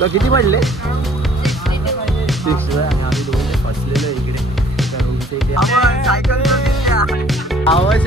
तर किती पडले? 6 आणि आम्ही दोघे फसलेलो इकडे सायकल आवाज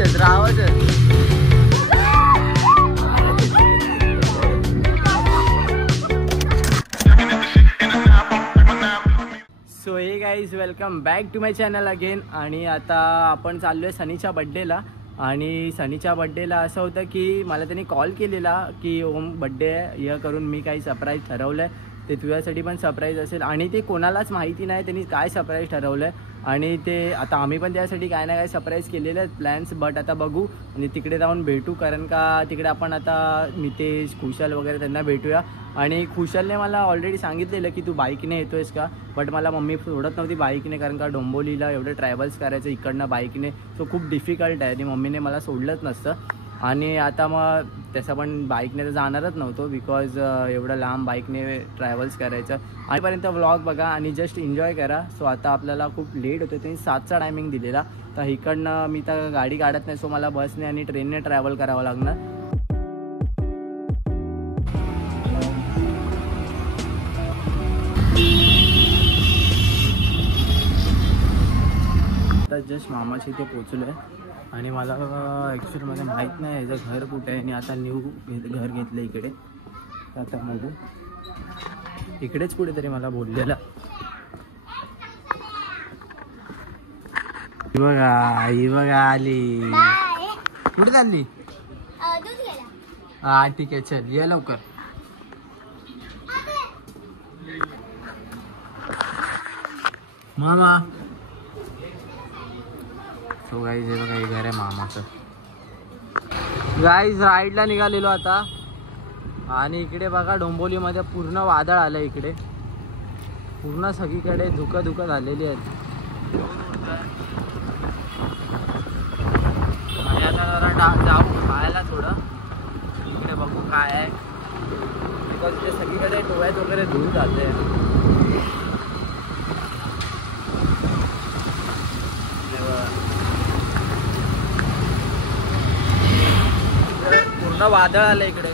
so hey guys welcome back to my channel again. आणि आता आपण चाललो आहे सनीच्या बड्डेला. आणि सनीच्या बड्डेला असं होतं की मला त्यांनी कॉल केलेला की ओम बड्डे आहे, या करून मी काही सरप्राईज ठरवलं आहे, ते तुझ्यासाठी पण सरप्राईज असेल. आणि ते कोणालाच माहिती नाही त्यांनी काय सरप्राईज ठरवलं आहे. आणि ते आता आम्ही पण त्यासाठी काय ना काय सरप्राईज केलेले आहेत प्लॅन्स, बट आता बघू आणि तिकडे जाऊन भेटू. कारण का तिकडे आपण आता नितेश, खुशाल वगैरे त्यांना भेटूया. आणि खुशालने मला ऑलरेडी सांगितलेलं की तू बाईकने येतो आहेस का, बट मला मम्मी सोडत नव्हती बाईकने, कारण का डोंबोलीला एवढं ट्रॅव्हल्स करायचं इकडनं बाईकने, सो खूप डिफिकल्ट आहे आणि मम्मीने मला सोडलंच नसतं. आणि आता मग तसं पण बाईकने तर जाणारच नव्हतो, बिकॉज एवढं लांब बाईकने ट्रॅव्हल्स करायचं. आजपर्यंत व्लॉग बघा आणि जस्ट एन्जॉय करा. सो आता आपल्याला खूप लेट होतो, त्यांनी 7चा टायमिंग दिलेला, तर इकडनं मी तर गाडी काढत नाही, सो मला बसने आणि ट्रेनने ट्रॅव्हल करावं लागणार. आता जस्ट मामाच्या इथे पोचलो आहे आणि मला ॲक्च्युअलमध्ये माहीत नाही याचं घर कुठे आहे. आणि आता न्यू घर घेतलं इकडे, तर आता बघू इकडेच कुठेतरी मला बोललेलं. ही बघा आली. कुठे चालली? हा ठीक आहे, चल ये लवकर. मामा सो गाईज हे बघा, हे घर आहे मामाचं. गाईज राईडला निघालेलो आता. आणि इकडे बघा डोंबोलीमध्ये पूर्ण वादळ आलं, इकडे पूर्ण सगळीकडे धुकं झालेली आहेत. आणि आता जरा जाऊ खायला थोडं, इकडे बघू काय आहे, बिकॉज इथे सगळीकडे डोळ्यात वगैरे धूळ जाते. पूर्ण वादळ आलं इकडे.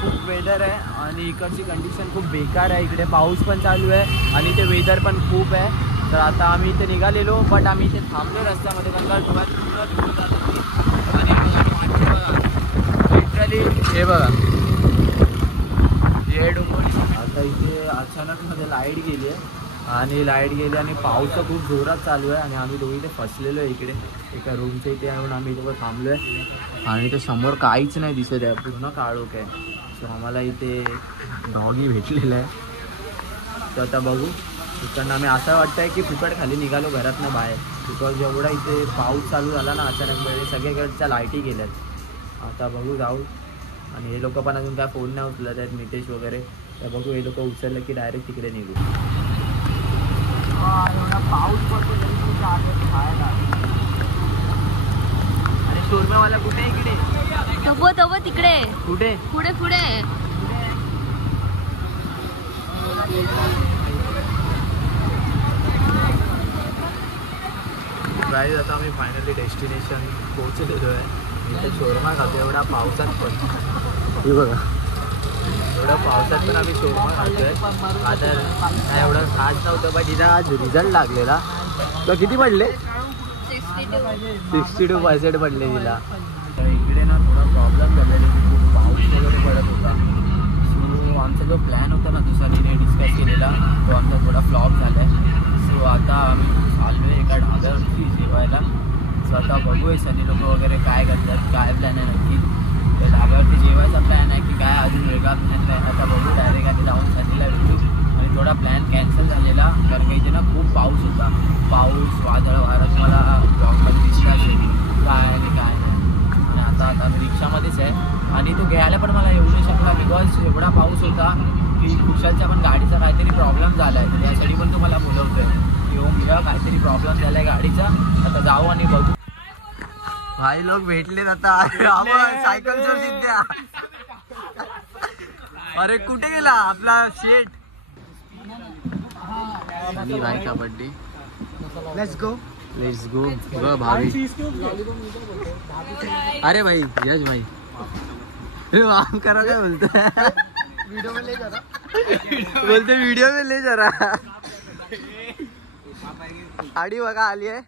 खूप वेदर आहे आणि इकडची कंडिशन खूप बेकार आहे. इकडे पाऊस पण चालू आहे आणि ते वेदर पण खूप आहे. तर आता आम्ही इथे निघालेलो, बट आम्ही इथे थांबलो रस्त्यामध्ये, कारण का लिटरली हे बघा हे डोंबोली. आता इथे अचानक मध्ये लाईट गेली आहे आणि पाऊस खूप जोरात चालू आहे. आणि आम्ही दोघी इथे फसलेलो आहे इकडे एका रूमच्या इथे येऊन आम्ही इथे थांबलो आहे. आणि ते समोर काहीच नाही दिसत आहे, पूर्ण काळोख आहे. सो आम्हाला इथे डॉगी भेटलेलं आहे. तर आता बघू इकडनं आम्ही असं वाटतं आहे की फुकट खाली निघालो घरातनं बाहेर, बिकॉज एवढा इथे पाऊस चालू झाला ना अचानक, म्हणजे सगळीकडच्या लाईटी गेल्यात. आता बघू जाऊ. आणि हे लोक पण अजून काय फोन नाही उचलत आहेत, नितेश वगैरे. तर बघू हे लोक उचललं की डायरेक्ट तिकडे निघू. एवढा पाऊस पडतो खायला. आणि शोरम्यावाला कुठे इकडे? तव तिकडे. कुठे? पुढे पुढे. गाईज आता आम्ही फायनली डेस्टिनेशन पोहोचलेलो आहे. इथे शोरमा खातो एवढा पावसात पण. हे बघा एवढा पावसात पण आम्ही शोरमा खातोय. आता काय एवढं खास नव्हतं, पण तिला आज रिझल्ट लागलेला. तर किती पडले? 62% पडले तिला. तर इकडे ना थोडा प्रॉब्लेम झालेला की खूप पाऊस वगैरे पडत होता. सो आमचा जो प्लॅन होता ना दुसऱ्याने डिस्कस केलेला, तो आमचा थोडा फ्लॉप झाला आहे. सो आता आम्ही चाललो आहे एका ढाब्यावरती जेवायला. सो आता बघूया सनी लोक वगैरे काय करतात, काय प्लॅन आहे नक्की. तर ढाब्यावरती जेवायचा प्लॅन आहे की काय अजून वेगळा प्लॅन आहे, आता बघू. डायरेक्ट आधी जाऊन सनीला भेटू. आणि थोडा प्लॅन कॅन्सल झालेला कारण का इथे ना खूप पाऊस होता. पाऊस वादळ वारा मला ब्लॉगमध्ये दिसला असेल काय आणि काय नाही. आणि आता मी रिक्षामध्येच आहे आणि तो घ्यायला पण मला येऊ नाही शकला, बिकॉज एवढा पाऊस होता की खुशालच्या पण गाडीचा काहीतरी प्रॉब्लेम झाला आहे. तर यासाठी पण तुम्हाला बोलवतोय की ओम घ्या, काहीतरी प्रॉब्लेम झाला आहे गाडीचा. आता जाऊ आणि बघू. भाई लोक भेटलेत आता. सायकल द्या. अरे कुठे गेला आपला शेट? भाई kabaddi. Let's go. Let's go भाभी. अरे भाई यश भाई काम करा काय बोलतोय बोलते व्हिडिओ में ले जरा. गाडी बघा आली आहे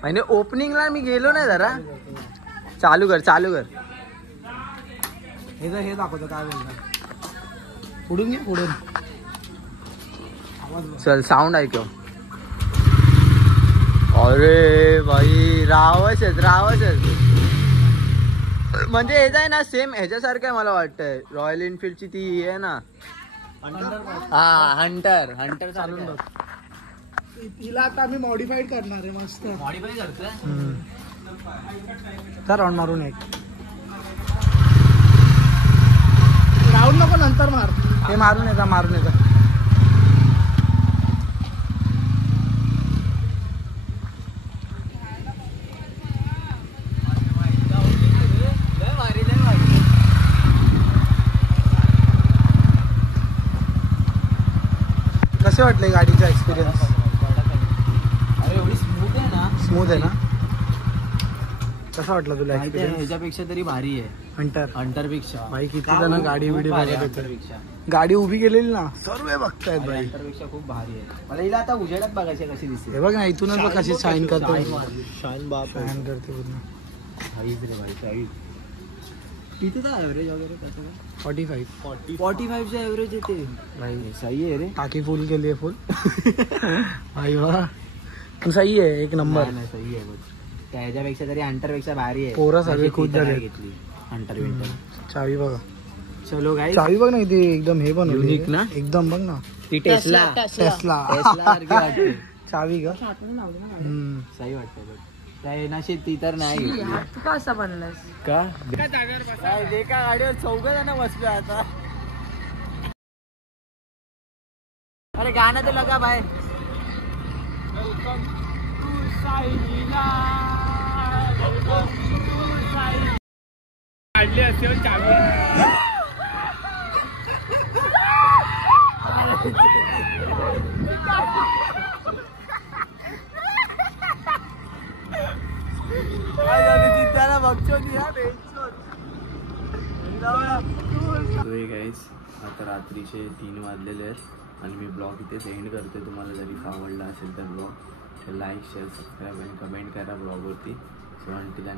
म्हणजे ओपनिंगला मी गेलो नाही जरा. चालू कर हे दाखवतो काय बोलणार. पुढून घे पुढून. चल साऊंड ऐकव. अरे भाई रावसच म्हणजे हेच आहे ना सेम ह्याच्यासारखं आहे मला वाटतंय. रॉयल एनफिल्डची ती आहे ना हा हंटर चालून बघ. तिला आता आम्ही मॉडिफाईड करणार आहे मस्त. मॉडिफाय करतोय तर राऊंड मारून एक राऊंड नको नंतर मार. हे मारून येता कसे वाटले गाडीचा एक्सपिरियन्स. अरे एवढी स्मूथ आहे ना. कसा वाटला तुला एक्सपिरियन्स. ह्याच्यापेक्षा तरी भारी आहे हंटर पेक्षा. भाई किती जण गाडी बिडी बघत होते. गाडी उभी केलेली ना सर्व बघतायत भाई. हंटर पेक्षा खूप भारी आहे. मला हिला आता उजेडात बघायची कशी दिसते. हे बघ ना इथूनच बघ कशी शाईन करतो. शाईन बाप शाईन करते पूर्ण. भाईच रे भाई. किती तर ॲव्हरेज वगैरे कसं 45 ॲव्हरेज येते भाई. सही आहे रे. टाकी फुल केली आहे फुल. भाई वाह सही आहे एक नंबर. सही आहे बघ. त्याच्यापेक्षा तरी हंटर पेक्षा भारी आहे. पोरं सगळे खुश झाले. घेतली हंटर विंटर. चावी बघा. चलो गाईस चावी बघ ना इथे एकदम हे पण युनिक ना एकदम. बघ ना ती टेस्ला सारखी वाटते. चावी का सही वाटते बघ. त्या येण्याशी ती तर नाही घेतली. कसा बनलास का एका गाडीवर 4 जण बसलो आता. अरे गाणं तर लगा भाई. काढली असते चावी. गाईस आता रात्रीचे 3 वाजलेले आहेत आणि मी ब्लॉग इथेच एंड करते. तुम्हाला जरी आवडला असेल तर ब्लॉग लाईक शेअर सबस्क्राईब आणि कमेंट करा ब्लॉगवरती. So until